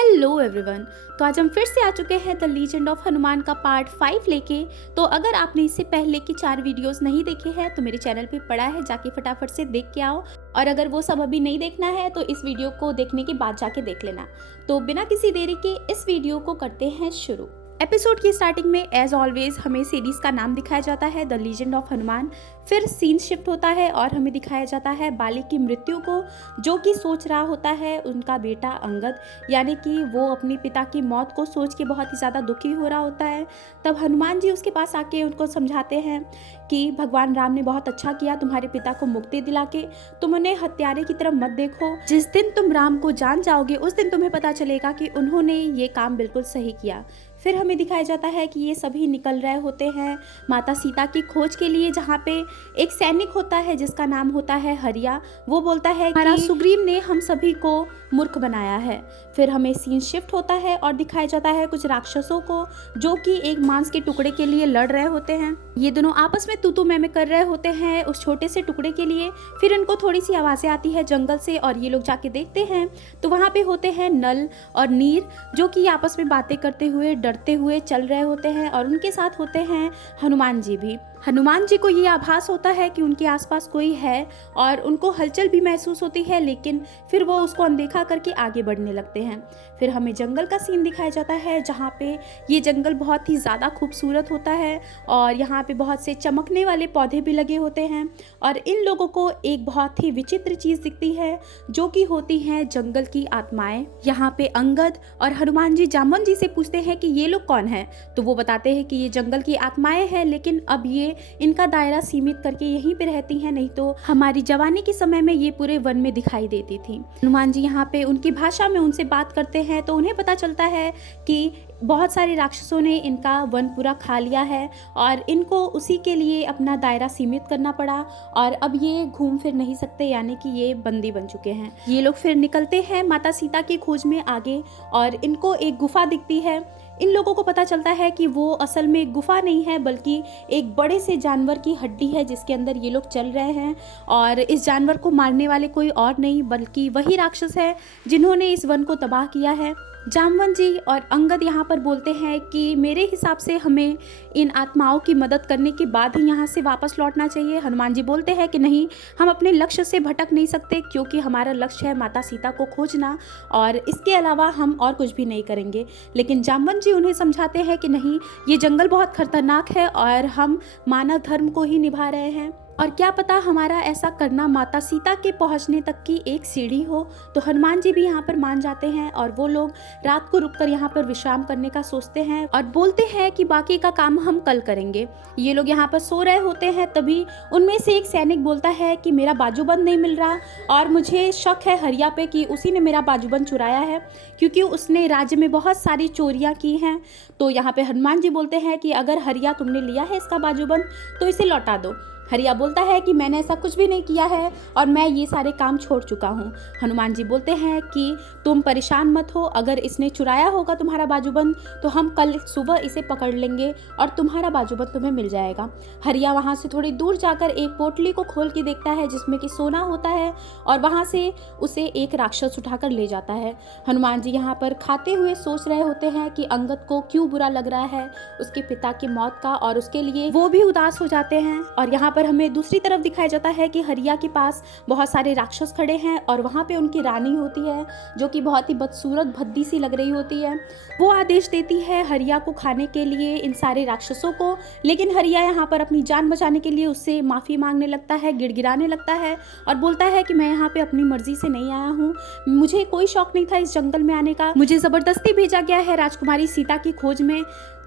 Hello everyone. तो आज हम फिर से आ चुके हैं द लीजेंड ऑफ हनुमान का पार्ट 5 लेके। तो अगर आपने इससे पहले की 4 वीडियोस नहीं देखे हैं तो मेरे चैनल पे पड़ा है, जाके फटाफट से देख के आओ। और अगर वो सब अभी नहीं देखना है तो इस वीडियो को देखने के बाद जाके देख लेना। तो बिना किसी देरी के इस वीडियो को करते हैं शुरू। एपिसोड की स्टार्टिंग में एज ऑलवेज हमें सीरीज का नाम दिखाया जाता है द लीजेंड ऑफ हनुमान। फिर सीन शिफ्ट होता है और हमें दिखाया जाता है बाली की मृत्यु को, जो कि सोच रहा होता है उनका बेटा अंगद, यानी कि वो अपने पिता की मौत को सोच के बहुत ही ज़्यादा दुखी हो रहा होता है। तब हनुमान जी उसके पास आके उनको समझाते हैं कि भगवान राम ने बहुत अच्छा किया तुम्हारे पिता को मुक्ति दिला के, तुम उन्हें हत्यारे की तरफ मत देखो। जिस दिन तुम राम को जान जाओगे उस दिन तुम्हें पता चलेगा कि उन्होंने ये काम बिल्कुल सही किया। फिर हमें दिखाया जाता है कि ये सभी निकल रहे होते हैं माता सीता की खोज के लिए, जहाँ पे एक सैनिक होता है जिसका नाम होता है हरिया। वो बोलता है कि सुग्रीव ने हम सभी को मूर्ख बनाया है। फिर हमें सीन शिफ्ट होता है और दिखाया जाता है कुछ राक्षसों को जो कि एक मांस के टुकड़े के लिए लड़ रहे होते हैं। ये दोनों आपस में तू मैं कर रहे होते हैं उस छोटे से टुकड़े के लिए। फिर इनको थोड़ी सी आवाज़ें आती है जंगल से और ये लोग जाके देखते हैं तो वहाँ पे होते हैं नल और नीर, जो कि आपस में बातें करते हुए डरते हुए चल रहे होते हैं। और उनके साथ होते हैं हनुमान जी भी। हनुमान जी को ये आभास होता है कि उनके आसपास कोई है और उनको हलचल भी महसूस होती है, लेकिन फिर वो उसको अनदेखा करके आगे बढ़ने लगते हैं। फिर हमें जंगल का सीन दिखाया जाता है जहाँ पे ये जंगल बहुत ही ज़्यादा खूबसूरत होता है और यहाँ पे बहुत से चमकने वाले पौधे भी लगे होते हैं। और इन लोगों को एक बहुत ही विचित्र चीज़ दिखती है जो कि होती हैं जंगल की आत्माएं। यहाँ पे अंगद और हनुमान जी जामुन जी से पूछते हैं कि ये लोग कौन हैं, तो वो बताते हैं कि ये जंगल की आत्माएं हैं, लेकिन अब ये इनका दायरा सीमित करके यहीं पे रहती हैं, नहीं तो हमारी जवानी के समय में ये पूरे वन में दिखाई देती थी। हनुमान जी यहाँ पे उनकी भाषा में उनसे बात करते हैं तो उन्हें पता चलता है कि बहुत सारे राक्षसों ने इनका वन पूरा खा लिया है और इनको उसी के लिए अपना दायरा सीमित करना पड़ा और अब ये घूम फिर नहीं सकते, यानी कि ये बंदी बन चुके हैं। ये लोग फिर निकलते हैं माता सीता की खोज में आगे और इनको एक गुफा दिखती है। इन लोगों को पता चलता है कि वो असल में एक गुफा नहीं है बल्कि एक बड़े से जानवर की हड्डी है जिसके अंदर ये लोग चल रहे हैं। और इस जानवर को मारने वाले कोई और नहीं बल्कि वही राक्षस है जिन्होंने इस वन को तबाह किया है। जामवन जी और अंगद यहाँ पर बोलते हैं कि मेरे हिसाब से हमें इन आत्माओं की मदद करने के बाद ही यहाँ से वापस लौटना चाहिए। हनुमान जी बोलते हैं कि नहीं, हम अपने लक्ष्य से भटक नहीं सकते क्योंकि हमारा लक्ष्य है माता सीता को खोजना और इसके अलावा हम और कुछ भी नहीं करेंगे। लेकिन जामवन जी उन्हें समझाते हैं कि नहीं, ये जंगल बहुत खतरनाक है और हम मानव धर्म को ही निभा रहे हैं और क्या पता हमारा ऐसा करना माता सीता के पहुंचने तक की एक सीढ़ी हो। तो हनुमान जी भी यहाँ पर मान जाते हैं और वो लोग रात को रुककर यहाँ पर विश्राम करने का सोचते हैं और बोलते हैं कि बाकी का काम हम कल करेंगे। ये लोग यहाँ पर सो रहे होते हैं, तभी उनमें से एक सैनिक बोलता है कि मेरा बाजूबंद नहीं मिल रहा और मुझे शक है हरिया पे कि उसी ने मेरा बाजूबंद चुराया है क्योंकि उसने राज्य में बहुत सारी चोरियाँ की हैं। तो यहाँ पे हनुमान जी बोलते हैं कि अगर हरिया तुमने लिया है इसका बाजूबंद तो इसे लौटा दो। हरिया बोलता है कि मैंने ऐसा कुछ भी नहीं किया है और मैं ये सारे काम छोड़ चुका हूँ। हनुमान जी बोलते हैं कि तुम परेशान मत हो, अगर इसने चुराया होगा तुम्हारा बाजूबंद तो हम कल सुबह इसे पकड़ लेंगे और तुम्हारा बाजूबंद तुम्हें मिल जाएगा। हरिया वहाँ से थोड़ी दूर जाकर एक पोटली को खोल के देखता है जिसमें कि सोना होता है और वहाँ से उसे एक राक्षस उठाकर ले जाता है। हनुमान जी यहाँ पर खाते हुए सोच रहे होते हैं कि अंगद को क्यों बुरा लग रहा है उसके पिता की मौत का, और उसके लिए वो भी उदास हो जाते हैं। और यहाँ पर हमें दूसरी तरफ दिखाया जाता है कि हरिया के पास बहुत सारे राक्षस खड़े हैं और वहाँ पे उनकी रानी होती है जो कि बहुत ही बदसूरत भद्दी सी लग रही होती है। वो आदेश देती है हरिया को खाने के लिए इन सारे राक्षसों को, लेकिन हरिया यहाँ पर अपनी जान बचाने के लिए उससे माफ़ी मांगने लगता है, गिड़गिड़ाने लगता है और बोलता है कि मैं यहाँ पे अपनी मर्जी से नहीं आया हूँ, मुझे कोई शौक नहीं था इस जंगल में आने का, मुझे ज़बरदस्ती भेजा गया है राजकुमारी सीता की खोज में।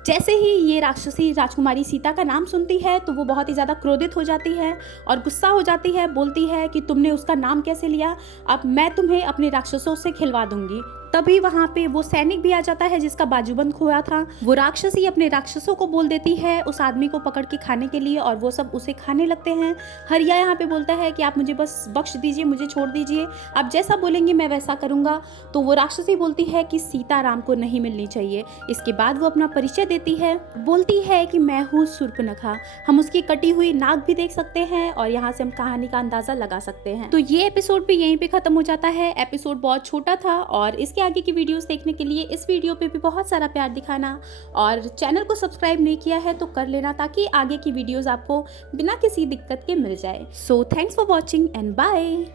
जैसे ही ये राक्षसी राजकुमारी सीता का नाम सुनती है तो वो बहुत ही ज़्यादा क्रोधित हो जाती है और गुस्सा हो जाती है, बोलती है कि तुमने उसका नाम कैसे लिया, अब मैं तुम्हें अपने राक्षसों से खिलवा दूंगी। तभी वहाँ पे वो सैनिक भी आ जाता है जिसका बाजूबंद खोया था। वो राक्षसी अपने राक्षसों को बोल देती है उस आदमी को पकड़ के खाने के लिए और वो सब उसे खाने लगते हैं। हरिया यहाँ पे बोलता है कि आप मुझे बस बख्श दीजिए, मुझे छोड़ दीजिए, आप जैसा बोलेंगे मैं वैसा करूँगा। तो वो राक्षसी बोलती है कि सीता राम को नहीं मिलनी चाहिए। इसके बाद वो अपना परिचय देती है, बोलती है कि मैं हूँ शूर्पणखा। हम उसकी कटी हुई नाक भी देख सकते हैं और यहाँ से हम कहानी का अंदाजा लगा सकते हैं। तो ये एपिसोड भी यहीं पे खत्म हो जाता है। एपिसोड बहुत छोटा था और इसके आगे की वीडियोस देखने के लिए इस वीडियो पे भी बहुत सारा प्यार दिखाना, और चैनल को सब्सक्राइब नहीं किया है तो कर लेना, ताकि आगे की वीडियोस आपको बिना किसी दिक्कत के मिल जाए। So thanks for watching and bye.